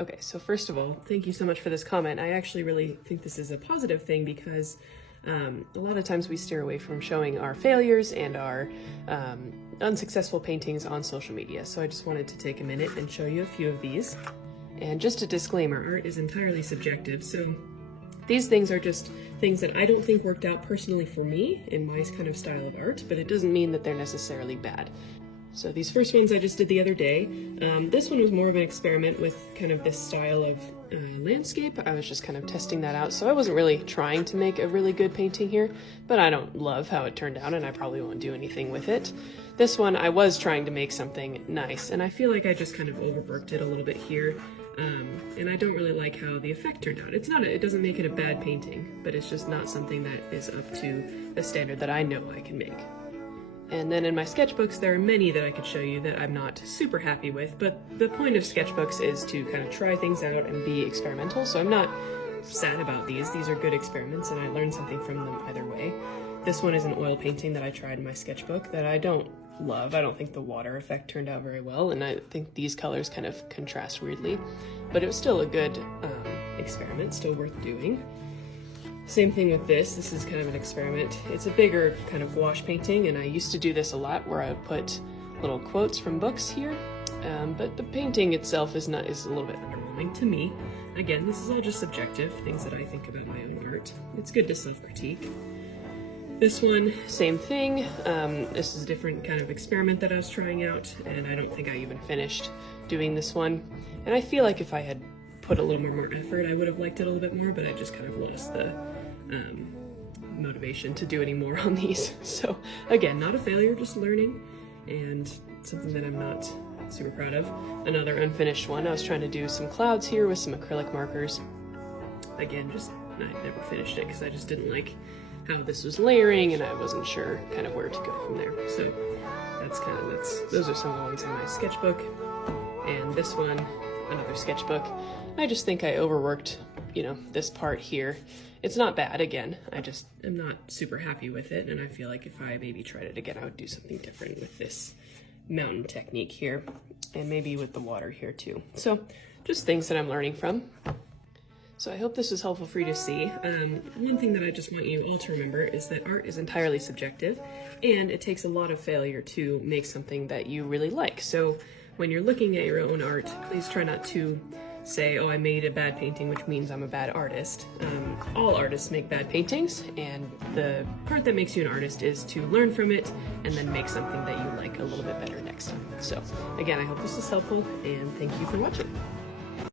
Okay, so first of all, thank you so much for this comment. I actually really think this is a positive thing because a lot of times we steer away from showing our failures and our unsuccessful paintings on social media. So I just wanted to take a minute and show you a few of these. And just a disclaimer, art is entirely subjective. So these things are just things that I don't think worked out personally for me in my kind of style of art, but it doesn't mean that they're necessarily bad. So these first ones I just did the other day. This one was more of an experiment with kind of this style of landscape. I was just kind of testing that out. So I wasn't really trying to make a really good painting here, but I don't love how it turned out and I probably won't do anything with it. This one I was trying to make something nice and I feel like I just kind of overworked it a little bit here. And I don't really like how the effect turned out. It doesn't make it a bad painting, but it's just not something that is up to the standard that I know I can make. And then in my sketchbooks, there are many that I could show you that I'm not super happy with, but the point of sketchbooks is to kind of try things out and be experimental, so I'm not sad about these. These are good experiments, and I learned something from them either way. This one is an oil painting that I tried in my sketchbook that I don't love. I don't think the water effect turned out very well, and I think these colors kind of contrast weirdly, but it was still a good experiment, still worth doing. Same thing with this. This is kind of an experiment. It's a bigger kind of wash painting, and I used to do this a lot where I would put little quotes from books here, but the painting itself is a little bit underwhelming to me. Again, this is all just subjective, things that I think about my own art. It's good to self-critique. This one, same thing. This is a different kind of experiment that I was trying out, and I don't think I even finished doing this one. And I feel like if I had put a little more effort, I would have liked it a little bit more, but I just kind of lost the motivation to do any more on these. So again, not a failure, just learning, and something that I'm not super proud of. Another unfinished one, I was trying to do some clouds here with some acrylic markers. Again, I never finished it because I just didn't like how this was layering and I wasn't sure kind of where to go from there. So those are some of the ones in my sketchbook. And this one, another sketchbook. I just think I overworked, this part here. It's not bad, again, I just am not super happy with it, and I feel like if I maybe tried it again, I would do something different with this mountain technique here, and maybe with the water here too. So, just things that I'm learning from. So I hope this was helpful for you to see. One thing that I just want you all to remember is that art is entirely subjective, and it takes a lot of failure to make something that you really like. So when you're looking at your own art, please try not to say, oh, I made a bad painting, which means I'm a bad artist. All artists make bad paintings, and the part that makes you an artist is to learn from it and then make something that you like a little bit better next time. So again, I hope this was helpful, and thank you for watching.